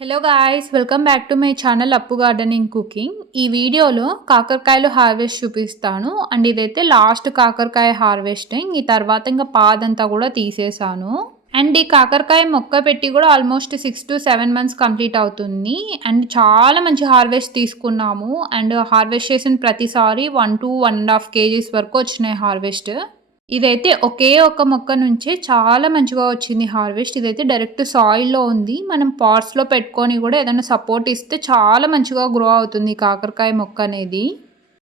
Hello guys welcome back to my channel Appu gardening cooking ఈ వీడియోలో కాకరకాయలు harvest చూపిస్తాను. అండ్ ఇదైతే లాస్ట్ కాకరకాయ హార్వెస్టింగ్ ఈ తర్వాత ఇంకా పాదంతా కూడా తీసేసాను. అండ్ ఈ కాకరకాయ మొక్క పెట్టి కూడా almost six to seven months complete అవుతుంది. అండ్ చాలా మంచి హార్వెస్ట్ తీసుకున్నాము. అండ్ హార్వెస్ట్ చేసిన ప్రతిసారి one to one and half KGs వరకు వచ్చినాయి హార్వెస్ట్ ఇదైతే ఒకే ఒక మొక్క నుంచే చాలా మంచిగా వచ్చింది హార్వెస్ట్. ఇదైతే డైరెక్ట్ సాయిల్లో ఉంది. మనం పాట్స్లో పెట్టుకొని కూడా ఏదైనా సపోర్ట్ ఇస్తే చాలా మంచిగా గ్రో అవుతుంది కాకరకాయ మొక్క అనేది.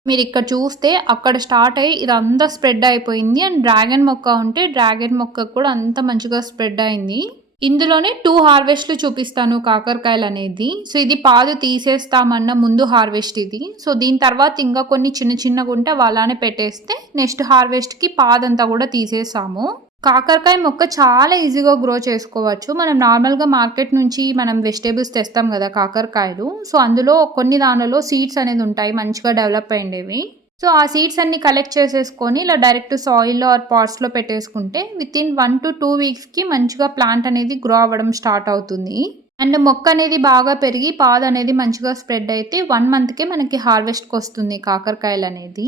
మీరు ఇక్కడ చూస్తే అక్కడ స్టార్ట్ అయ్యి ఇదంతా స్ప్రెడ్ అయిపోయింది. అండ్ డ్రాగన్ మొక్క ఉంటే డ్రాగన్ మొక్క కూడా అంత మంచిగా స్ప్రెడ్ అయింది. ఇందులోనే టూ హార్వెస్ట్లు చూపిస్తాను కాకరకాయలు అనేది. సో ఇది పాదు తీసేస్తామన్న ముందు హార్వెస్ట్ ఇది. సో దీని తర్వాత ఇంకా కొన్ని చిన్న చిన్నగా ఉంటే అలానే పెట్టేస్తే నెక్స్ట్ హార్వెస్ట్కి పాదంతా కూడా తీసేసాము కాకరకాయ మొక్క చాలా ఈజీగా గ్రో చేసుకోవచ్చు. మనం నార్మల్గా మార్కెట్ నుంచి మనం వెజిటేబుల్స్ తెస్తాం కదా కాకరకాయలు. సో అందులో కొన్ని దానిలో సీడ్స్ అనేది ఉంటాయి మంచిగా డెవలప్ అయ్యేవి. సో ఆ సీడ్స్ అన్ని కలెక్ట్ చేసేసుకొని ఇలా డైరెక్ట్ సాయిల్లో ఆర్ పాట్స్లో పెట్టేసుకుంటే within one to two వీక్స్కి మంచిగా ప్లాంట్ అనేది గ్రో అవ్వడం స్టార్ట్ అవుతుంది. అండ్ మొక్క అనేది బాగా పెరిగి పాద అనేది మంచిగా స్ప్రెడ్ అయితే వన్ మంత్కే మనకి హార్వెస్ట్కి వస్తుంది కాకరకాయలు అనేది.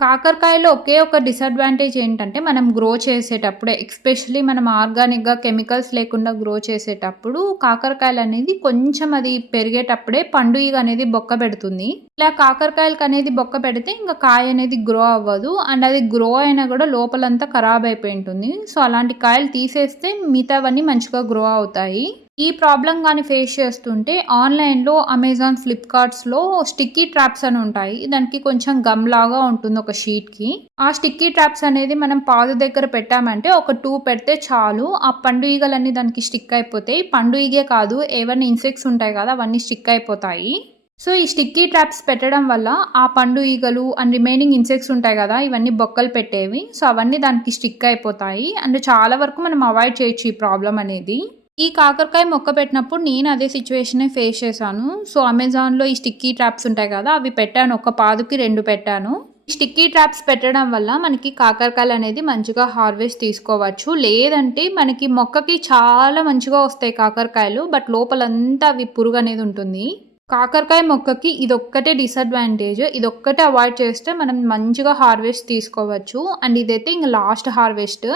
కాకరకాయలో ఒకే ఒక డిసడ్వాంటేజ్ ఏంటంటే మనం గ్రో చేసేటప్పుడే ఎక్స్పెషలీ మనం ఆర్గానిక్గా కెమికల్స్ లేకుండా గ్రో చేసేటప్పుడు కాకరకాయలు అనేది కొంచెం అది పెరిగేటప్పుడే పండు ఈగ అనేది బొక్క పెడుతుంది. ఇలా కాకరకాయలకు అనేది బొక్క పెడితే ఇంకా కాయ అనేది గ్రో అవ్వదు. అండ్ అది గ్రో అయినా కూడా లోపలంతా ఖరాబ్ అయిపోయి ఉంటుంది. సో అలాంటి కాయలు తీసేస్తే మిగతావన్నీ మంచిగా గ్రో అవుతాయి. ఈ ప్రాబ్లం కానీ ఫేస్ చేస్తుంటే ఆన్లైన్లో అమెజాన్ ఫ్లిప్కార్ట్స్లో స్టిక్కీ ట్రాప్స్ అని ఉంటాయి. దానికి కొంచెం గమ్ లాగా ఉంటుంది ఒక షీట్కి ఆ స్టిక్కీ ట్రాప్స్ అనేది మనం పాదు దగ్గర పెట్టామంటే ఒక టూ పెడితే చాలు. ఆ పండు ఈగలన్నీ దానికి స్టిక్ అయిపోతాయి. పండు ఈగే కాదు ఏవన్నీ ఇన్సెక్ట్స్ ఉంటాయి కదా అవన్నీ స్టిక్ అయిపోతాయి. సో ఈ స్టిక్కీ ట్రాప్స్ పెట్టడం వల్ల ఆ పండు ఈగలు అండ్ రిమైనింగ్ ఇన్సెక్ట్స్ ఉంటాయి కదా ఇవన్నీ బొక్కలు పెట్టేవి. సో అవన్నీ దానికి స్టిక్ అయిపోతాయి. అండ్ చాలా వరకు మనం అవాయిడ్ చేయొచ్చు ఈ ప్రాబ్లం అనేది. ఈ కాకరకాయ మొక్క పెట్టినప్పుడు నేను అదే సిచ్యువేషనే ఫేస్ చేశాను. సో అమెజాన్లో ఈ స్టిక్కీ ట్రాప్స్ ఉంటాయి కదా అవి పెట్టాను. ఒక పాదుకి రెండు పెట్టాను. స్టిక్కీ ట్రాప్స్ పెట్టడం వల్ల మనకి కాకరకాయలు అనేది మంచిగా హార్వెస్ట్ తీసుకోవచ్చు. లేదంటే మనకి మొక్కకి చాలా మంచిగా వస్తాయి కాకరకాయలు బట్ లోపలంతా అవి పురుగు అనేది ఉంటుంది. కాకరకాయ మొక్కకి ఇదొక్కటే డిసడ్వాంటేజ్ ఇదొక్కటే అవాయిడ్ చేస్తే మనం మంచిగా హార్వెస్ట్ తీసుకోవచ్చు. అండ్ ఇదైతే ఇంక లాస్ట్ హార్వెస్ట్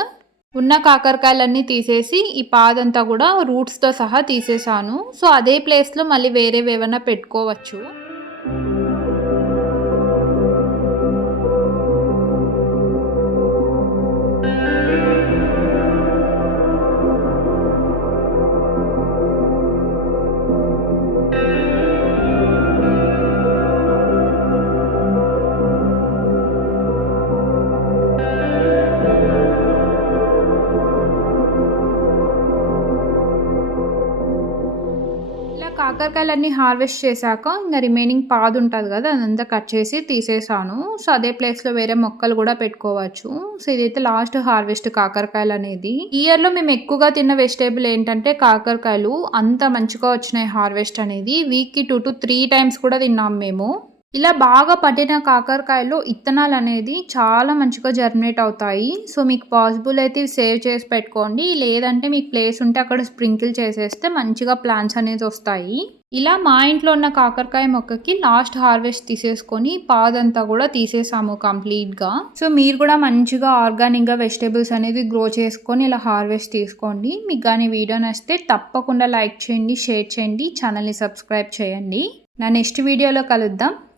ఉన్న కాకరకాయలన్నీ తీసేసి ఈ పాదంతా కూడా రూట్స్తో సహా తీసేసాను. సో అదే ప్లేస్లో మళ్ళీ వేరేవేవన్నా పెట్టుకోవచ్చు. కాకరకాయలన్నీ హార్వెస్ట్ చేశాక ఇంకా రిమైనింగ్ పాదు ఉంటుంది కదా అదంతా కట్ చేసి తీసేసాను. సో అదే ప్లేస్లో వేరే మొక్కలు కూడా పెట్టుకోవచ్చు. సో ఇదైతే లాస్ట్ హార్వెస్ట్ కాకరకాయలు అనేది. ఇయర్లో మేము ఎక్కువగా తిన్న వెజిటేబుల్ ఏంటంటే కాకరకాయలు. అంత మంచిగా వచ్చినాయి హార్వెస్ట్ అనేది. వీక్కి టూ టు త్రీ టైమ్స్ కూడా తిన్నాం మేము. ఇలా బాగా పట్టిన కాకరకాయలో ఇత్తనాలు అనేది చాలా మంచిగా జర్మినేట్ అవుతాయి. సో మీకు పాసిబుల్ అయితే సేవ్ చేసి పెట్టుకోండి. లేదంటే మీకు ప్లేస్ ఉంటే అక్కడ స్ప్రింకిల్ చేసేస్తే మంచిగా ప్లాంట్స్ అనేది వస్తాయి. ఇలా మా ఇంట్లో ఉన్న కాకరకాయ మొక్కకి లాస్ట్ హార్వెస్ట్ తీసేసుకొని పాదంతా కూడా తీసేసాము కంప్లీట్గా సో మీరు కూడా మంచిగా ఆర్గానిక్గా వెజిటేబుల్స్ అనేది గ్రో చేసుకొని ఇలా హార్వెస్ట్ తీసుకోండి. మీకు కానీ వీడియో నచ్చితే తప్పకుండా లైక్ చేయండి షేర్ చేయండి ఛానల్ని సబ్స్క్రైబ్ చేయండి. నా నెక్స్ట్ వీడియోలో కలుద్దాం.